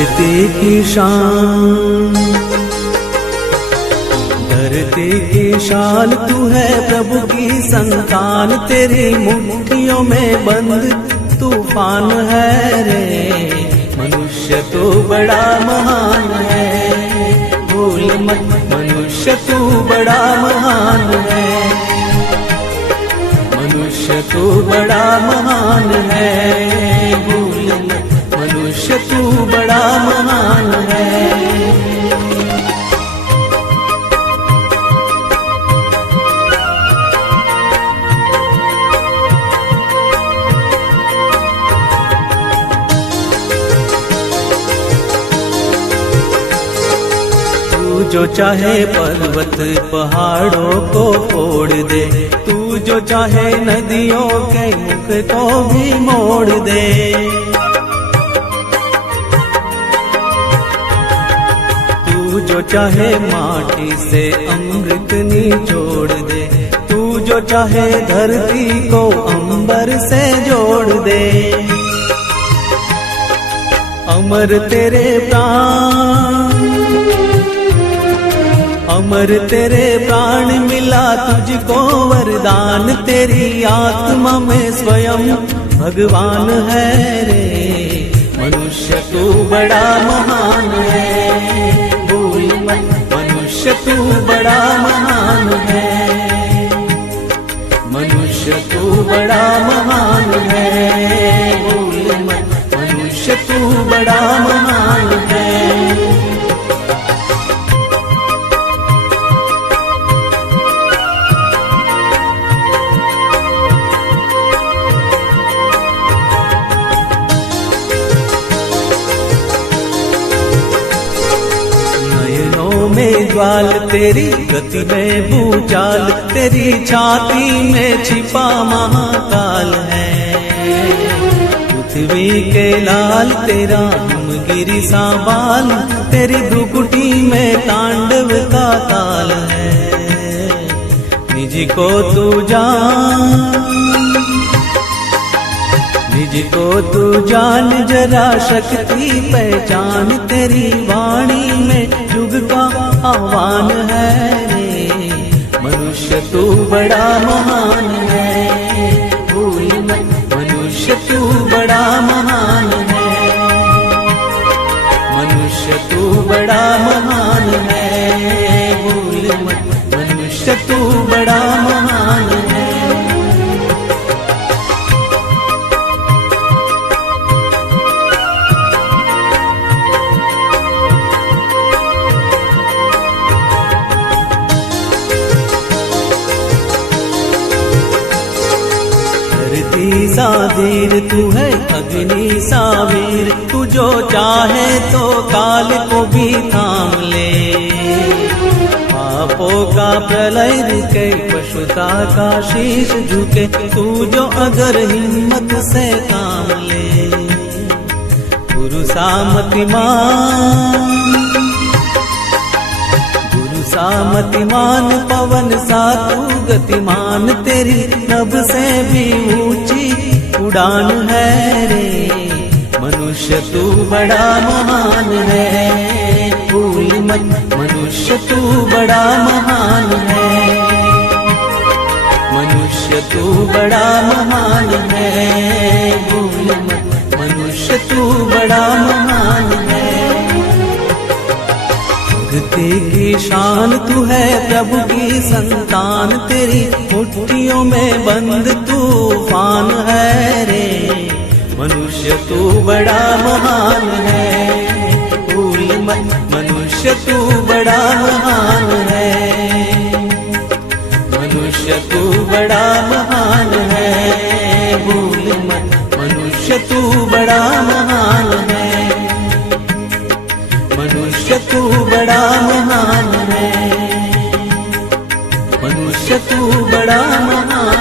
धरती की शान, धरती की शान तू है प्रभु की संतान, तेरी मुट्ठियों में बंद तूफान है रे। मनुष्य तू बड़ा महान है, भूल मत मनुष्य तू बड़ा महान है, मनुष्य तू बड़ा महान है, भूल मत मनुष्य तू बड़ा महान है। तू जो चाहे पर्वत पहाड़ों को फोड़ दे, तू जो चाहे नदियों के मुख को भी मोड़ दे। तू जो चाहे माटी से अमृत निचोड़ दे, तू जो चाहे धरती को अंबर से जोड़ दे। अमर तेरे प्राण, अमर तेरे प्राण मिला तुझको वरदान, तेरी आत्मा में स्वयं भगवान है रे। मनुष्य तू बड़ा महान है, भूल मत मनुष्य तू बड़ा महान है, मनुष्य तू बड़ा महान है, भूल मत मनुष्य तू बड़ा महान है। में ज्वाल तेरी गति में भूचाल, तेरी छाती में छिपा महाकाल है। पृथ्वी के लाल तेरा हिमगिरी सा बाल, तेरी भ्रुकुटी में तांडव का ताल है। निज को तू जान, निज को तू जान जरा शक्ति पहचान, तेरी वाणी में युग का आह्वान है रे। मनुष्य तू बड़ा महान है, भूल मत मनुष्य तू बड़ा महान है, मनुष्य तू बड़ा महान है, भूल मत मनुष्य तू बड़ा महान है। सा धीर तू है अग्नि सा वीर, तू जो चाहे तो काल को भी थाम ले। पापों का प्रलय रुके, पशुता का शीश झुके, तू जो अगर हिम्मत से काम ले। गुरु सामतिमान, गुरु सामतिमान, पवन सा तू गतिमान, तेरी नभ से भी ऊंची उड़ान है रे। मनुष्य तू बड़ा महान है, भूल मत मनुष्य तू बड़ा महान है, मनुष्य तू बड़ा महान है, भूल मत मनुष्य तू बड़ा महान है। भक्ति की शान तू है प्रभु की संतान, तेरी मुट्ठियों में बंद तूफान है रे। मनुष्य तू बड़ा महान है, भूल मत मनुष्य तू बड़ा महान है, मनुष्य तू बड़ा महान है, भूल मत मनुष्य तू बड़ा महान है, मनुष्य तू बड़ा महान है, मनुष्य तू बड़ा महान